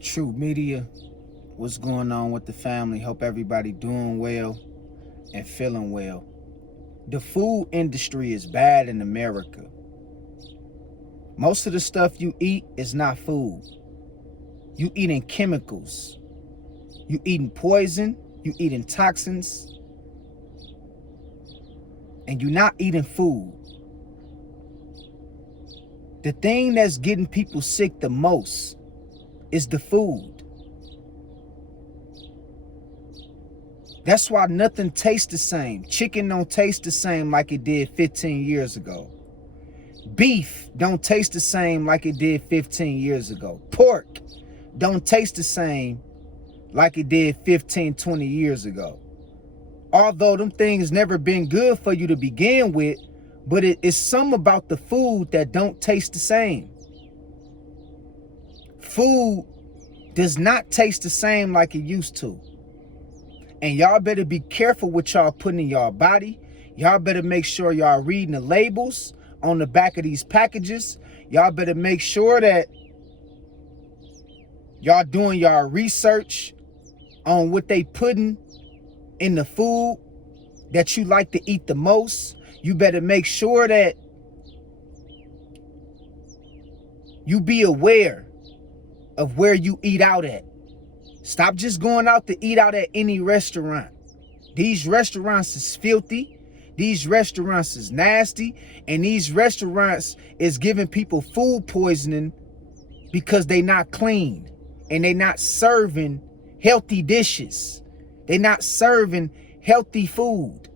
True Media, what's going on with the family? Hope everybody doing well and feeling well. The food industry is bad in America. Most of the stuff you eat is not food. You eating chemicals. You eating poison. You eating toxins. And you're not eating food. The thing that's getting people sick the most is the food. That's why nothing tastes the same. Chicken don't taste the same like it did 15 years ago. Beef don't taste the same like it did 15 years ago. Pork don't taste the same like it did 15, 20 years ago. Although them things never been good for you to begin with, but it's something about the food that don't taste the same. Food does not taste the same like it used to. And y'all better be careful what y'all putting in y'all body. Y'all better make sure y'all reading the labels on the back of these packages. Y'all better make sure that y'all doing y'all research on what they putting in the food that you like to eat the most. You better make sure that you be aware of where you eat out at. Stop just going out to eat out at any restaurant. These restaurants is filthy. These restaurants is nasty. And these restaurants is giving people food poisoning because they not clean. And they not serving healthy dishes. They not serving healthy food.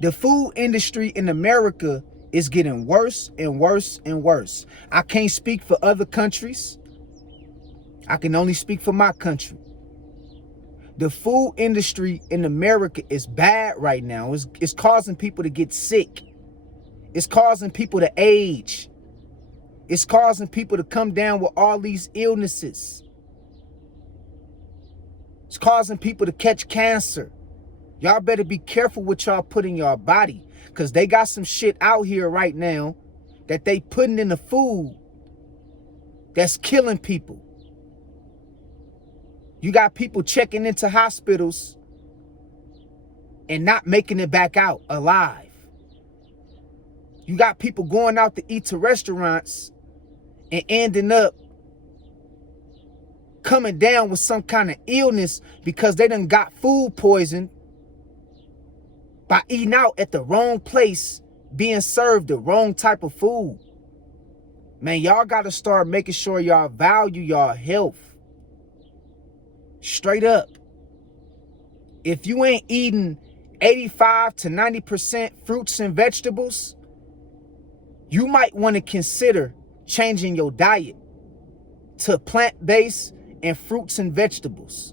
The food industry in America is getting worse and worse and worse. I can't speak for other countries. I can only speak for my country. The food industry in America is bad right now. It's causing people to get sick. It's causing people to age. It's causing people to come down with all these illnesses. It's causing people to catch cancer. Y'all better be careful what y'all put in your body, because they got some shit out here right now that they putting in the food that's killing people. You got people checking into hospitals and not making it back out alive. You got people going out to eat to restaurants and ending up coming down with some kind of illness because they done got food poisoned by eating out at the wrong place, being served the wrong type of food. Man, y'all got to start making sure y'all value y'all health. Straight up. If you ain't eating 85 to 90% fruits and vegetables, you might want to consider changing your diet to plant-based and fruits and vegetables.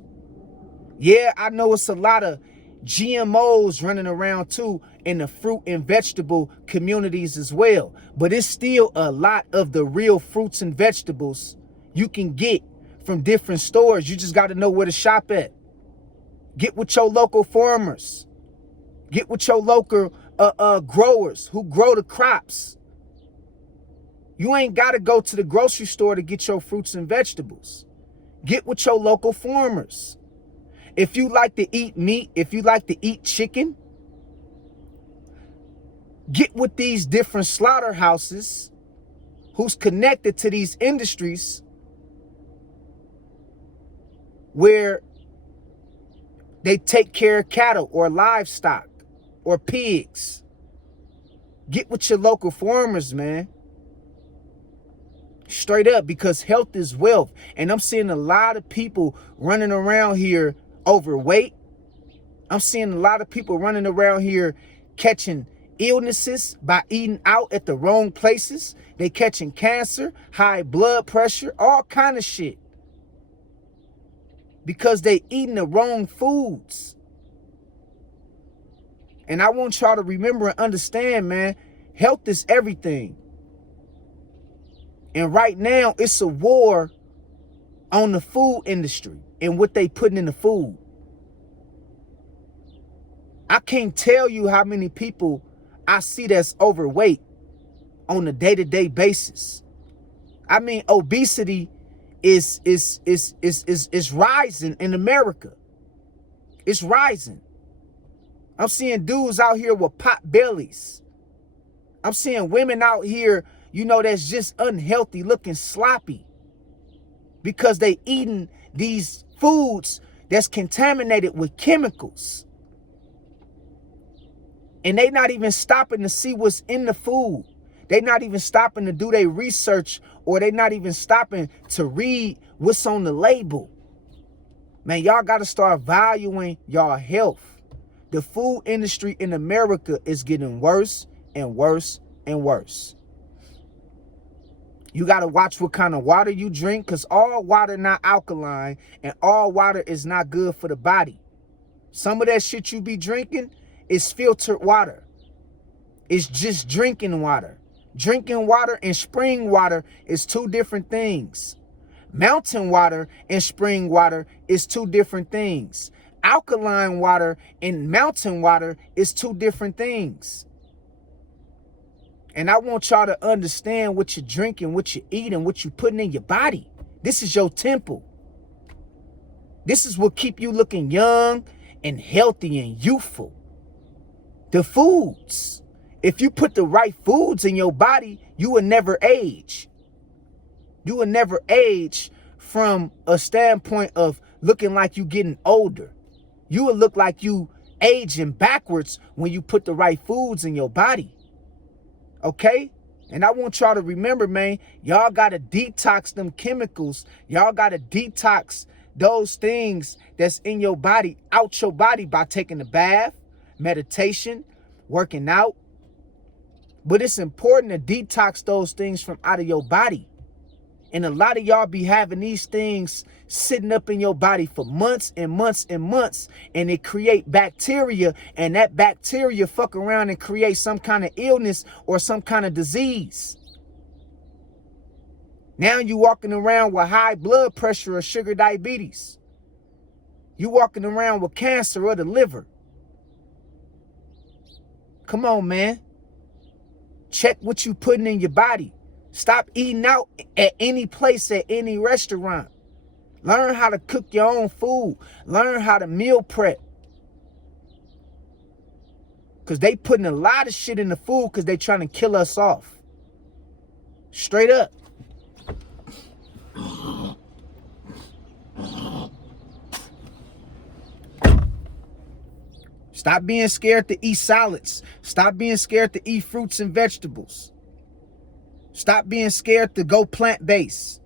Yeah, I know it's a lot of GMOs running around too in the fruit and vegetable communities as well. But it's still a lot of the real fruits and vegetables you can get from different stores. You just got to know where to shop at. Get with your local farmers. Get with your local growers who grow the crops. You ain't got to go to the grocery store to get your fruits and vegetables. Get with your local farmers. If you like to eat meat, if you like to eat chicken, get with these different slaughterhouses who's connected to these industries where they take care of cattle or livestock or pigs. Get with your local farmers, man. Straight up, because health is wealth. And I'm seeing a lot of people running around here overweight. I'm seeing a lot of people running around here catching illnesses by eating out at the wrong places. They catching cancer, high blood pressure, all kind of shit. Because they eating the wrong foods. And I want y'all to remember and understand, man, health is everything. And right now, it's a war on the food industry and what they putting in the food. I can't tell you how many people I see that's overweight on a day-to-day basis. I mean, obesity is rising in America. It's rising. I'm seeing dudes out here with pot bellies. I'm seeing women out here, that's just unhealthy, looking sloppy, because they eating these foods that's contaminated with chemicals. And they not even stopping to see what's in the food. They not even stopping to do their research, or they not even stopping to read what's on the label. Man, y'all got to start valuing y'all health. The food industry in America is getting worse and worse and worse. You got to watch what kind of water you drink, because all water not alkaline, and all water is not good for the body. Some of that shit you be drinking is filtered water. It's just drinking water. Drinking water and spring water is two different things. Mountain water and spring water is two different things. Alkaline water and mountain water is two different things. And I want y'all to understand what you're drinking, what you're eating, what you're putting in your body. This is your temple. This is what keep you looking young and healthy and youthful. The foods. If you put the right foods in your body, you will never age. You will never age from a standpoint of looking like you getting older. You will look like you aging backwards when you put the right foods in your body. Okay? And I want y'all to remember, man, y'all got to detox them chemicals. Y'all got to detox those things that's in your body, out your body, by taking a bath, meditation, working out. But it's important to detox those things from out of your body. And a lot of y'all be having these things sitting up in your body for months and months and months, and it create bacteria, and that bacteria fuck around and create some kind of illness or some kind of disease. Now you walking around with high blood pressure or sugar diabetes. You walking around with cancer of the liver. Come on, man. Check what you putting in your body. Stop eating out at any place, at any restaurant. Learn how to cook your own food. Learn how to meal prep. Because they putting a lot of shit in the food because they trying to kill us off. Straight up. Stop being scared to eat salads. Stop being scared to eat fruits and vegetables. Stop being scared to go plant-based.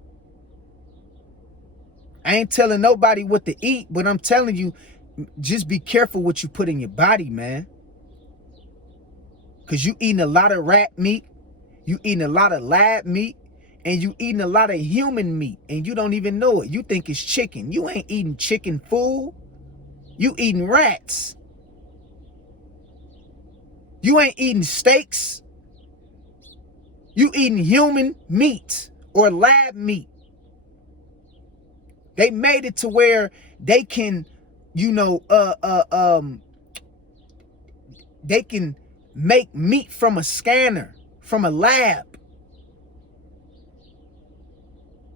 I ain't telling nobody what to eat, but I'm telling you, just be careful what you put in your body, man. Because you eating a lot of rat meat, you eating a lot of lab meat, and you eating a lot of human meat, and you don't even know it. You think it's chicken. You ain't eating chicken, fool. You eating rats. You ain't eating steaks. You eating human meat or lab meat. They made it to where they can, they can make meat from a scanner, from a lab.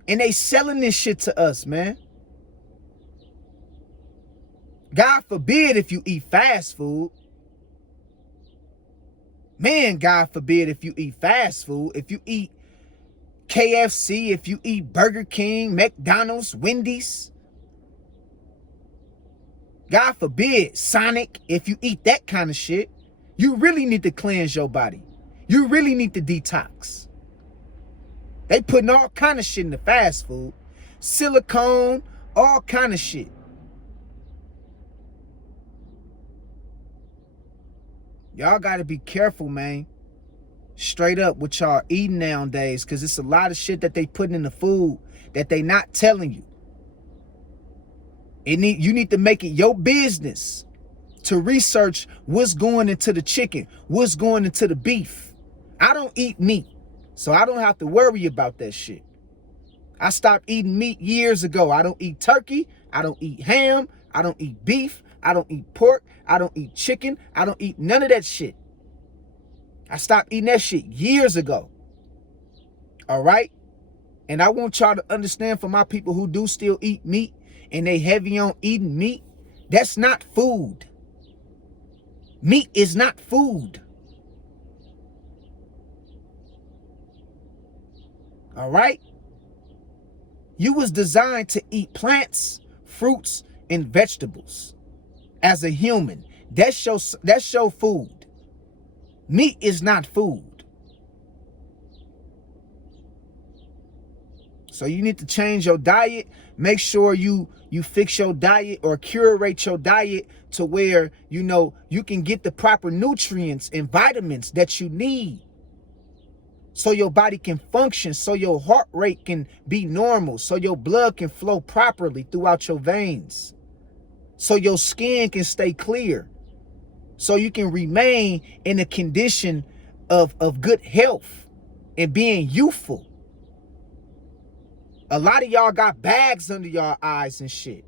And they selling this shit to us, man. God forbid if you eat fast food. Man, God forbid if you eat fast food. If you eat KFC, if you eat Burger King, McDonald's, Wendy's. God forbid, Sonic, if you eat that kind of shit. You really need to cleanse your body. You really need to detox. They putting all kind of shit in the fast food. Silicone, all kind of shit. Y'all got to be careful, man. Straight up what y'all eating nowadays, because it's a lot of shit that they putting in the food that they not telling you. You need to make it your business to research what's going into the chicken, what's going into the beef. I don't eat meat, so I don't have to worry about that shit. I stopped eating meat years ago. I don't eat turkey. I don't eat ham. I don't eat beef. I don't eat pork. I don't eat chicken. I don't eat none of that shit. I stopped eating that shit years ago. All right? And I want y'all to understand, for my people who do still eat meat and they heavy on eating meat, that's not food. Meat is not food. All right? You was designed to eat plants, fruits, and vegetables as a human. That's your food. Meat is not food. So you need to change your diet. Make sure you fix your diet or curate your diet to where, you know, you can get the proper nutrients and vitamins that you need, so your body can function, so your heart rate can be normal, so your blood can flow properly throughout your veins, so your skin can stay clear, so you can remain in a condition of good health and being youthful. A lot of y'all got bags under y'all eyes and shit.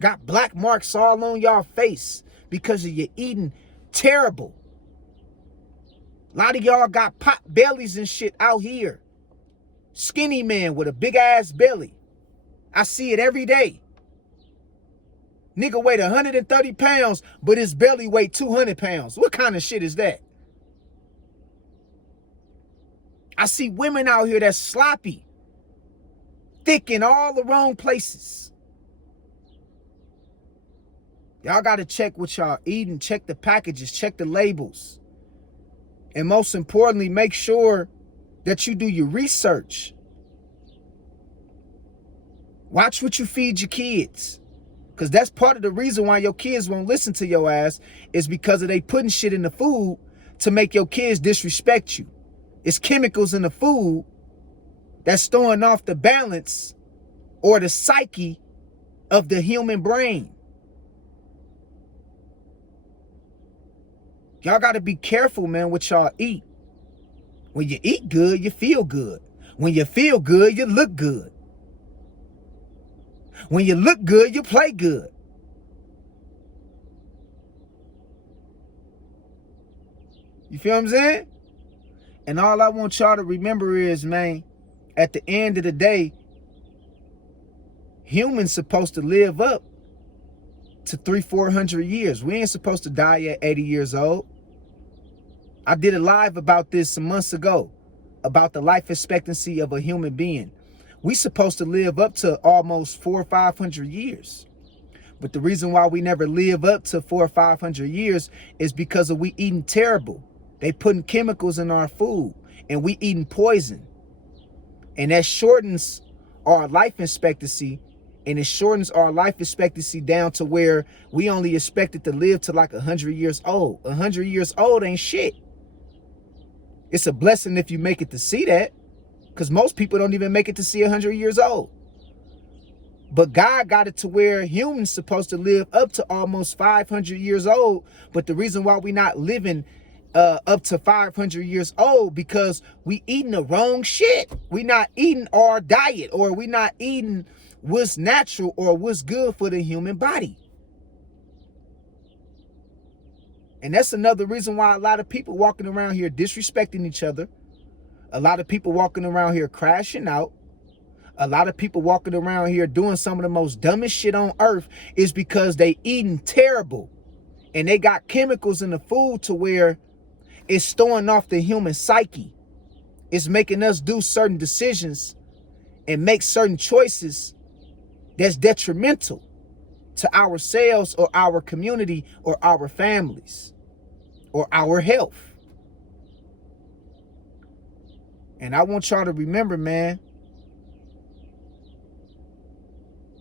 Got black marks all on y'all face because of you eating terrible. A lot of y'all got pot bellies and shit out here. Skinny man with a big ass belly. I see it every day. Nigga weighed 130 pounds, but his belly weighed 200 pounds. What kind of shit is that? I see women out here that's sloppy, thick in all the wrong places. Y'all got to check what y'all eating, check the packages, check the labels. And most importantly, make sure that you do your research. Watch what you feed your kids. Because that's part of the reason why your kids won't listen to your ass, is because of they putting shit in the food to make your kids disrespect you. It's chemicals in the food that's throwing off the balance or the psyche of the human brain. Y'all got to be careful, man, what y'all eat. When you eat good, you feel good. When you feel good, you look good. When you look good, you play good. You feel what I'm saying? And all I want y'all to remember is, man, at the end of the day, humans supposed to live up to 300-400 years. We ain't supposed to die at 80 years old. I did a live about this some months ago, about the life expectancy of a human being. We supposed to live up to almost 400 or 500 years. But the reason why we never live up to 400 or 500 years is because of we eating terrible. They putting chemicals in our food and we eating poison. And that shortens our life expectancy, and it shortens our life expectancy down to where we only expected to live to like 100 years old. 100 years old ain't shit. It's a blessing if you make it to see that, because most people don't even make it to see 100 years old. But God got it to where humans supposed to live up to almost 500 years old. But the reason why we not living up to 500 years old, because we eating the wrong shit. We not eating our diet, or we not eating what's natural or what's good for the human body. And that's another reason why a lot of people walking around here disrespecting each other. A lot of people walking around here crashing out. A lot of people walking around here doing some of the most dumbest shit on earth is because they eating terrible. And they got chemicals in the food to where it's throwing off the human psyche. It's making us do certain decisions and make certain choices that's detrimental to ourselves or our community or our families or our health. And I want y'all to remember, man,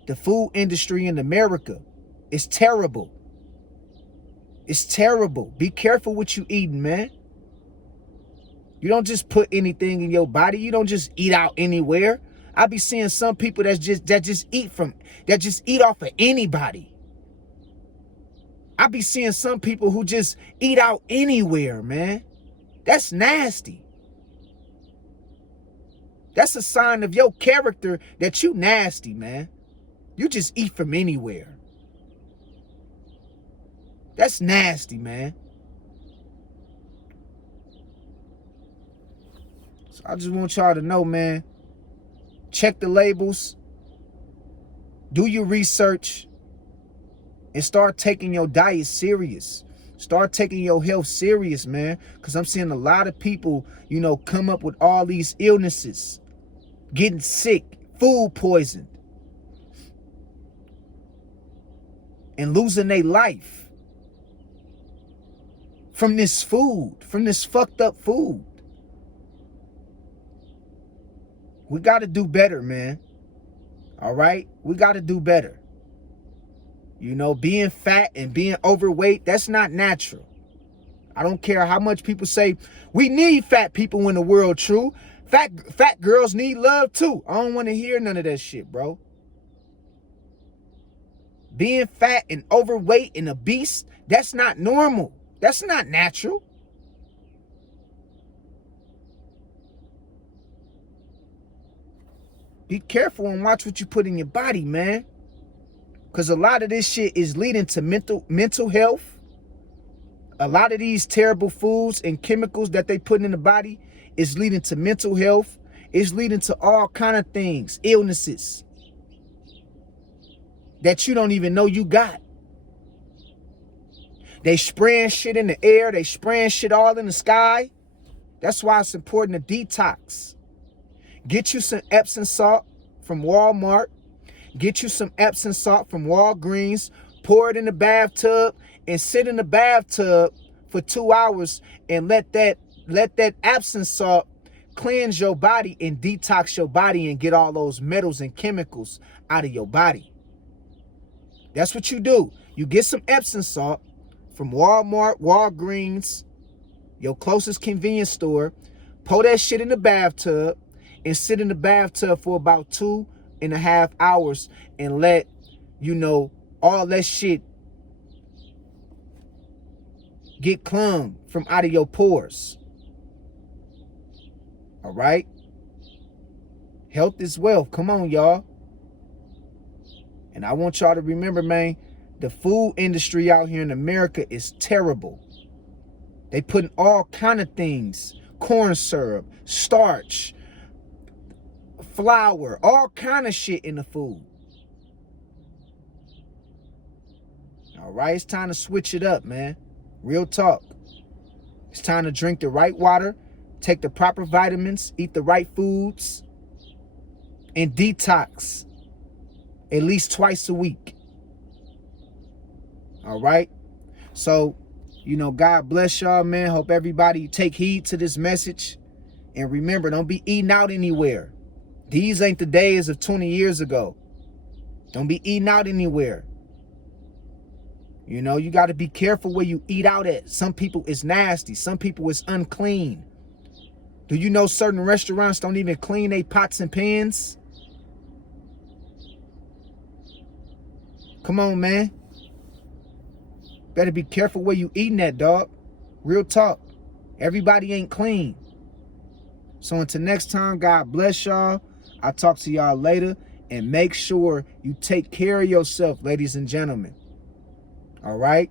the food industry in America is terrible. It's terrible. Be careful what you eating, man. You don't just put anything in your body. You don't just eat out anywhere. I be seeing some people that just eat off of anybody. I be seeing some people who just eat out anywhere, man. That's nasty. That's a sign of your character that you nasty, man. You just eat from anywhere. That's nasty, man. So I just want y'all to know, man, check the labels, do your research, and start taking your diet serious. Start taking your health serious, man. Because I'm seeing a lot of people, you know, come up with all these illnesses, getting sick, food poisoned, and losing their life from this food, from this fucked up food. We got to do better, man. All right? We got to do better. You know, being fat and being overweight, that's not natural. I don't care how much people say we need fat people in the world. True. Fat girls need love too. I don't want to hear none of that shit, bro. Being fat and overweight and obese, that's not normal. That's not natural. Be careful and watch what you put in your body, man. Because a lot of this shit is leading to mental health. A lot of these terrible foods and chemicals that they put in the body is leading to mental health. It's leading to all kind of things, illnesses that you don't even know you got. They spraying shit in the air. They spraying shit all in the sky. That's why it's important to detox. Get you some Epsom salt from Walmart. Get you some Epsom salt from Walgreens. Pour it in the bathtub and sit in the bathtub for 2 hours and let that Epsom salt cleanse your body and detox your body and get all those metals and chemicals out of your body. That's what you do. You get some Epsom salt from Walmart, Walgreens, your closest convenience store. Pour that shit in the bathtub and sit in the bathtub for about 2.5 hours and let, you know, all that shit get clung from out of your pores. All right? Health is wealth. Come on, y'all. And I want y'all to remember, man, the food industry out here in America is terrible. They putting all kind of things, corn syrup, starch, flour, all kind of shit in the food. All right, it's time to switch it up, man. Real talk. It's time to drink the right water, take the proper vitamins, eat the right foods, and detox at least twice a week. All right? So, you know, God bless y'all, man. Hope everybody take heed to this message. And remember, don't be eating out anywhere. These ain't the days of 20 years ago. Don't be eating out anywhere. You know, you got to be careful where you eat out at. Some people is nasty. Some people is unclean. Do you know certain restaurants don't even clean their pots and pans? Come on, man. Better be careful where you eating at, dog. Real talk. Everybody ain't clean. So until next time, God bless y'all. I'll talk to y'all later. And make sure you take care of yourself, ladies and gentlemen. All right?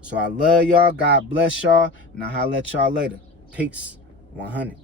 So I love y'all. God bless y'all. And I'll holler at y'all later. Peace. 100.